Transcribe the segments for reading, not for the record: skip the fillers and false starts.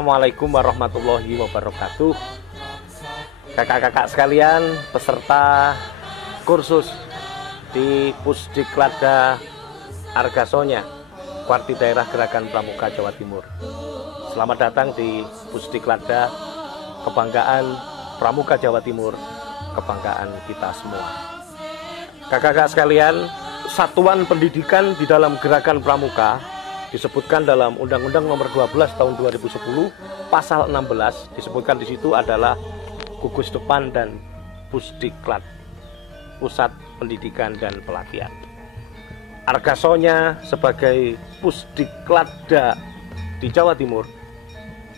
Assalamualaikum warahmatullahi wabarakatuh. Kakak-kakak sekalian, peserta kursus di Pusdiklada Argasonya, Warti Daerah Gerakan Pramuka Jawa Timur. Selamat datang di Pusdiklada, kebanggaan Pramuka Jawa Timur, kebanggaan kita semua. Kakak-kakak sekalian, satuan pendidikan di dalam Gerakan Pramuka disebutkan dalam Undang-Undang Nomor 12 Tahun 2010 Pasal 16, disebutkan di situ adalah gugus depan dan Pusdiklat, Pusat Pendidikan dan Pelatihan. Argasonya sebagai Pusdiklada di Jawa Timur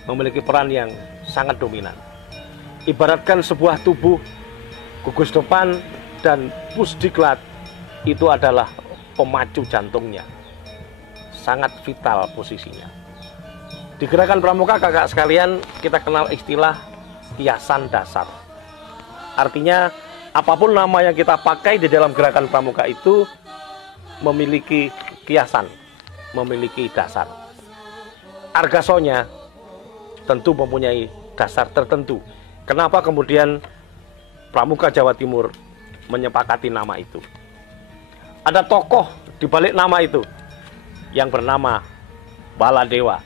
memiliki peran yang sangat dominan. Ibaratkan sebuah tubuh, gugus depan dan Pusdiklat itu adalah pemacu jantungnya. Sangat vital posisinya. Di Gerakan Pramuka, kakak sekalian, kita kenal istilah kiasan dasar. Artinya apapun nama yang kita pakai di dalam Gerakan Pramuka itu memiliki kiasan, memiliki dasar. Argasonya tentu mempunyai dasar tertentu. Kenapa kemudian Pramuka Jawa Timur menyepakati nama itu? Ada tokoh di balik nama itu yang bernama Baladewa.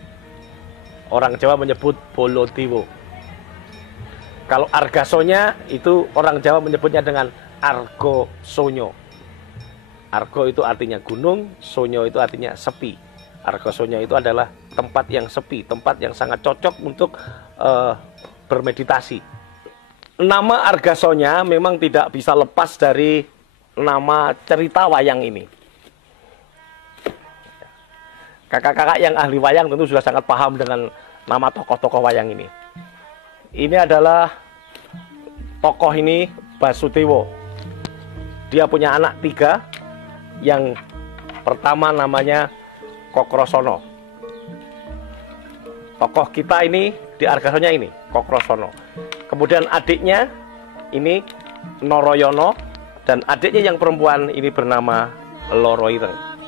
Orang Jawa menyebut Bolodewo. Kalau Argasonya itu orang Jawa menyebutnya dengan Argosonyo. Argo itu artinya gunung, sonyo itu artinya sepi. Argosonyo itu adalah tempat yang sepi, tempat yang sangat cocok untuk bermeditasi. Nama Argasonya memang tidak bisa lepas dari nama cerita wayang ini. Kakak-kakak yang ahli wayang tentu sudah sangat paham dengan nama tokoh-tokoh wayang ini. Ini adalah tokoh ini Basudewo. Dia punya anak 3. Yang pertama namanya Kokrosono. Tokoh kita ini di Argasonya ini Kokrosono. Kemudian adiknya ini Noroyono, dan adiknya yang perempuan ini bernama Loroireng.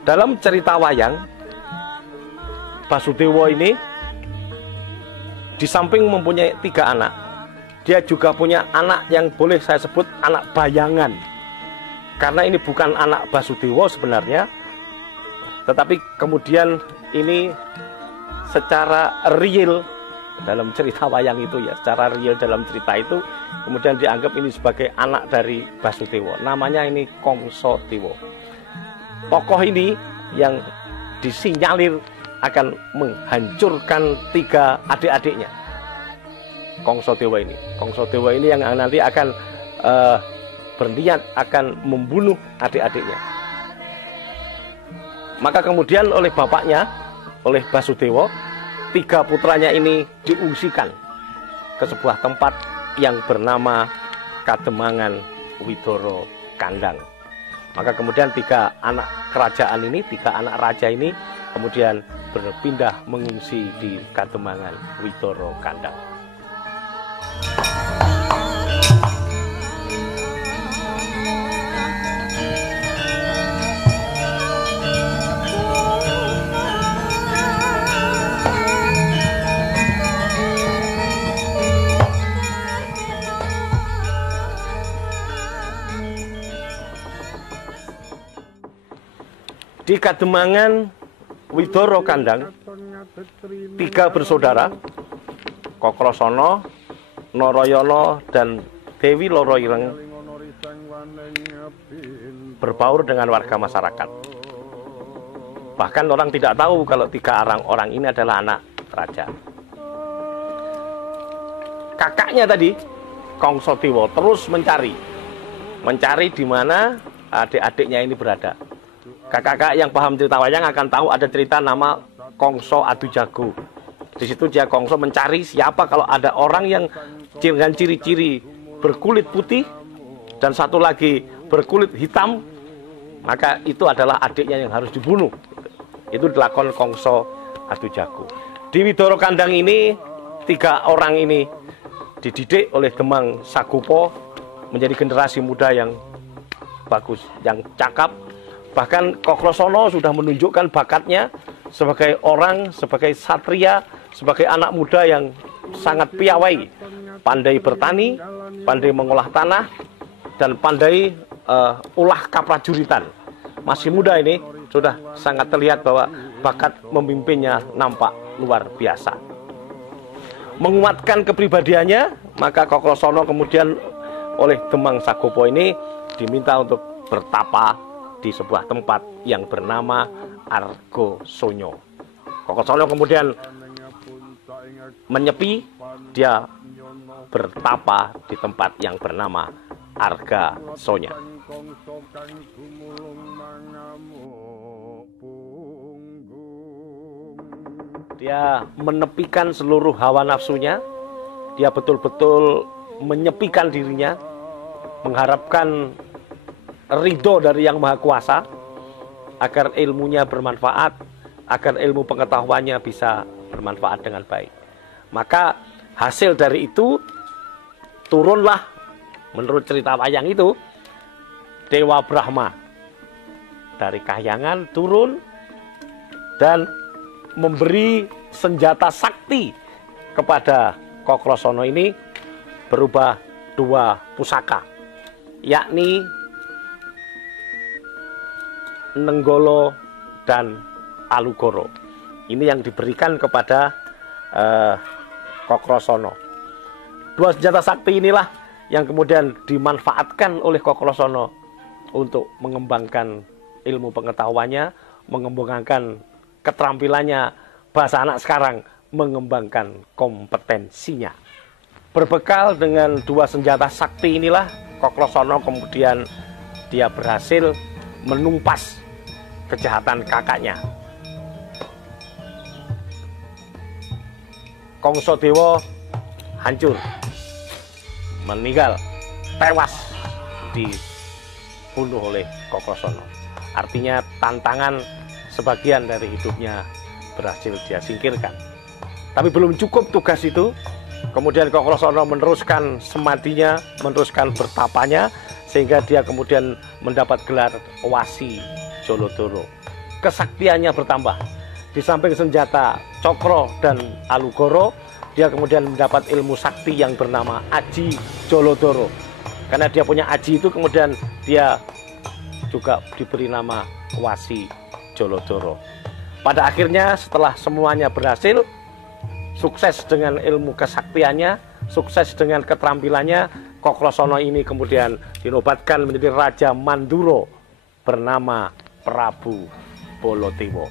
Dalam cerita wayang, Basudewo ini di samping mempunyai 3 anak, dia juga punya anak yang boleh saya sebut anak bayangan. Karena ini bukan anak Basudewo sebenarnya, tetapi kemudian ini secara real dalam cerita wayang itu ya, secara real dalam cerita itu kemudian dianggap ini sebagai anak dari Basudewo. Namanya ini Kongsodewo. Tokoh ini yang disinyalir akan menghancurkan 3 adik-adiknya. Kongsodewo ini. Kongsodewo ini yang nanti akan berniat akan membunuh adik-adiknya. Maka kemudian oleh bapaknya, oleh Basudewo, 3 putranya ini diungsikan ke sebuah tempat yang bernama Kademangan Widoro Kandang. Maka kemudian 3 anak kerajaan ini, 3 anak raja ini kemudian berpindah mengungsi di Kademangan Widoro Kandang. Di Kademangan Widoro Kandang, 3 bersaudara, Kokrosono, Noroyono, dan Dewi Loroireng berbaur dengan warga masyarakat. Bahkan orang tidak tahu kalau 3 orang ini adalah anak raja. Kakaknya tadi, Kongsodewo, terus mencari di mana adik-adiknya ini berada. Kakak-kakak yang paham cerita wayang akan tahu ada cerita nama Kongso Adu Jago. Di situ dia Kongso mencari siapa kalau ada orang yang dengan ciri-ciri berkulit putih dan satu lagi berkulit hitam, maka itu adalah adiknya yang harus dibunuh. Itu dilakon Kongso Adu Jago. Di Widoro Kandang ini 3 orang ini dididik oleh Demang Sagopo menjadi generasi muda yang bagus, yang cakap. Bahkan Kokrosono sudah menunjukkan bakatnya sebagai orang, sebagai satria sebagai anak muda yang sangat piawai, pandai bertani, pandai mengolah tanah, dan pandai ulah kaprajuritan. Masih muda ini sudah sangat terlihat bahwa bakat memimpinnya nampak luar biasa. Menguatkan kepribadiannya, maka Kokrosono kemudian oleh Demang Sagopo ini diminta untuk bertapa di sebuah tempat yang bernama Argasona. Kokrosono kemudian menyepi, dia bertapa di tempat yang bernama Argasona. Dia menepikan seluruh hawa nafsunya, dia betul-betul menyepikan dirinya, mengharapkan ridho dari Yang Maha Kuasa, agar ilmunya bermanfaat, agar ilmu pengetahuannya bisa bermanfaat dengan baik. Maka hasil dari itu, turunlah, menurut cerita wayang itu, Dewa Brahma dari kahyangan turun dan memberi senjata sakti kepada Kokrosono ini berubah dua pusaka, yakni Nenggolo dan Alugoro. Ini yang diberikan kepada Kokrosono. Dua senjata sakti inilah yang kemudian dimanfaatkan oleh Kokrosono untuk mengembangkan ilmu pengetahuannya, mengembangkan keterampilannya, bahasa anak sekarang, mengembangkan kompetensinya. Berbekal dengan dua senjata sakti inilah, Kokrosono kemudian dia berhasil menumpas kejahatan kakaknya. Kongsodewo hancur, meninggal, tewas dibunuh oleh Kokrosono. Artinya tantangan sebagian dari hidupnya berhasil dia singkirkan. Tapi belum cukup tugas itu. Kemudian Kokrosono meneruskan semadinya, meneruskan bertapanya, sehingga dia kemudian mendapat gelar Wasi Jolodoro. Kesaktiannya bertambah. Di samping senjata Cokro dan Alugoro, dia kemudian mendapat ilmu sakti yang bernama Aji Jolodoro. Karena dia punya aji itu, kemudian dia juga diberi nama Wasi Jolodoro. Pada akhirnya setelah semuanya berhasil, sukses dengan ilmu kesaktiannya, sukses dengan keterampilannya, Kokrosono ini kemudian dinobatkan menjadi Raja Manduro bernama Prabu Bolotewo.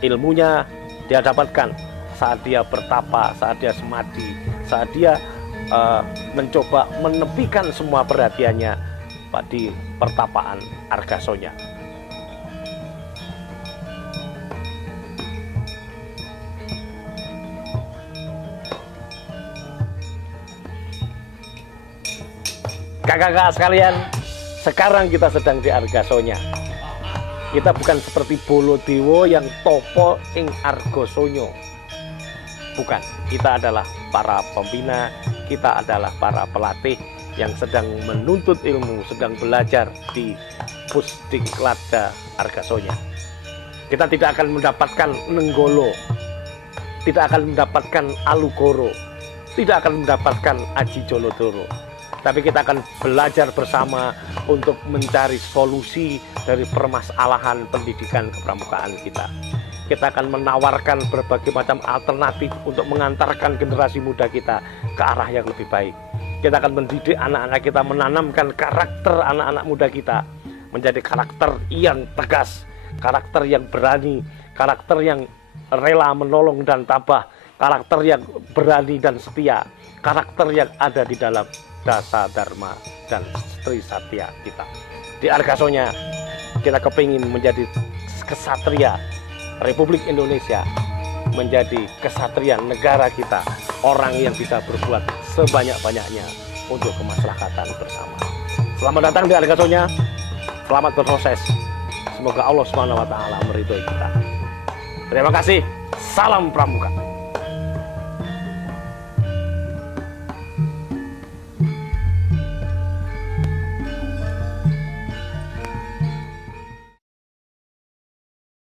Ilmunya dia dapatkan saat dia bertapa, saat dia semadi, saat dia mencoba menepikan semua perhatiannya di pertapaan Argasona. Kakak-kakak sekalian, sekarang kita sedang di Argasona. Kita bukan seperti Bolotewo yang topo ing Argasona. Bukan, kita adalah para pembina, kita adalah para pelatih yang sedang menuntut ilmu, sedang belajar di Pusdiklada Argasona. Kita tidak akan mendapatkan Nenggolo, tidak akan mendapatkan Alugoro, tidak akan mendapatkan Aji Jolodoro. Tapi kita akan belajar bersama untuk mencari solusi dari permasalahan pendidikan kepramukaan kita. Kita akan menawarkan berbagai macam alternatif untuk mengantarkan generasi muda kita ke arah yang lebih baik. Kita akan mendidik anak-anak kita, menanamkan karakter anak-anak muda kita menjadi karakter yang tegas, karakter yang berani, karakter yang rela menolong dan tabah, karakter yang berani dan setia, karakter yang ada di dalam Dasa Dharma dan Sri Satya kita. Di Argasona kita kepingin menjadi kesatria Republik Indonesia, menjadi kesatria negara kita, orang yang bisa berbuat sebanyak-banyaknya untuk kemaslahatan bersama. Selamat datang di Argasona, selamat berproses. Semoga Allah SWT meridhoi kita. Terima kasih, salam pramuka.